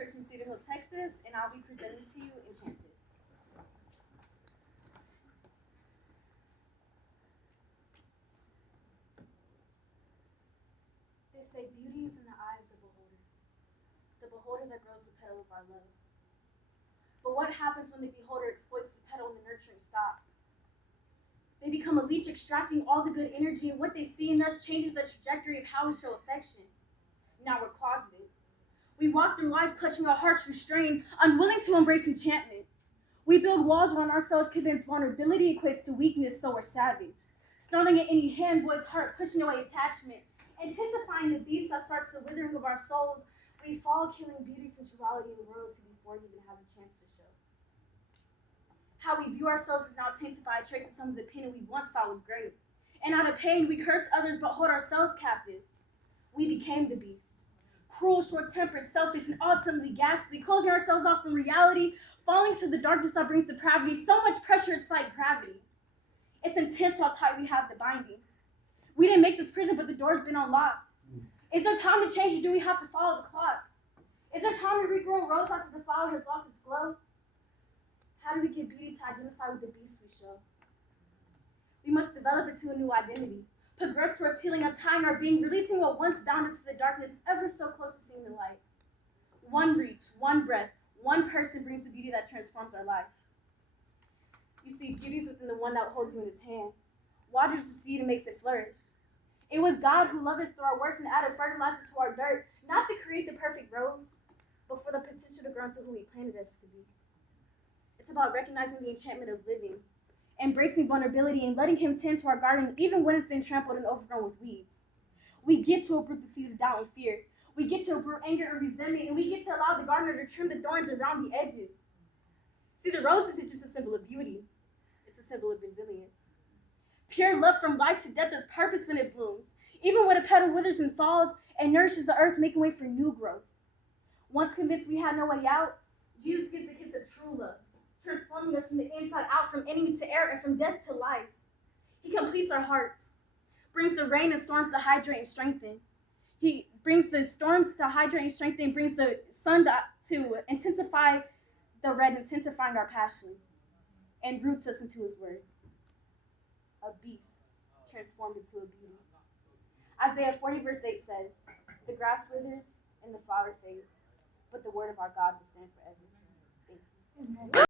Church in Cedar Hill, Texas, and I'll be presenting to you Enchanted. They say beauty is in the eye of the beholder that grows the petal of our love. But what happens when the beholder exploits the petal and the nurturing stops? They become a leech, extracting all the good energy, and what they see in us changes the trajectory of how we show affection. Now we're closeted. We walk through life clutching our hearts restrained, unwilling to embrace enchantment. We build walls around ourselves, convinced vulnerability equates to weakness, so we're savage. Starting at any hand, voice, heart, pushing away attachment, intensifying the beast that starts the withering of our souls. We fall, killing beauty, sensuality, and royalty before it even has a chance to show. How we view ourselves is now tainted by a trace of someone's opinion we once thought was great. And out of pain, we curse others but hold ourselves captive. We became the beast. Cruel, short-tempered, selfish, and ultimately ghastly, closing ourselves off from reality, falling to the darkness that brings depravity, so much pressure it's like gravity. It's intense how tight we have the bindings. We didn't make this prison, but the door's been unlocked. Is there time to change, or do we have to follow the clock? Is there time to regrow rose after the flower has lost its glow? How do we get beauty to identify with the beast we show? We must develop it to a new identity, progress towards healing, untying our being, releasing what once bound us to the darkness, ever so close to seeing the light. One reach, one breath, one person brings the beauty that transforms our life. You see, beauty is within the one that holds you in his hand, waters the seed and makes it flourish. It was God who loved us through our worst and added fertilizer to our dirt, not to create the perfect rose, but for the potential to grow into who he planted us to be. It's about recognizing the enchantment of living, embracing vulnerability, and letting him tend to our garden even when it's been trampled and overgrown with weeds. We get to uproot the seeds of doubt and fear. We get to uproot anger and resentment, and we get to allow the gardener to trim the thorns around the edges. See, the rose isn't just a symbol of beauty. It's a symbol of resilience. Pure love from life to death is purpose when it blooms. Even when a petal withers and falls, it nourishes the earth, making way for new growth. Once convinced we had no way out, Jesus gives the kiss of true love, transforming us from the inside out, from enemy to air, and from death to life. He completes our hearts, brings the rain and storms to hydrate and strengthen. He brings the storms to hydrate and strengthen, brings the sun to intensify the red, intensifying our passion, and roots us into his word. A beast transformed into a beauty. Isaiah 40 verse 8 says, "The grass withers and the flower fades, but the word of our God will stand forever." Thank you. Amen.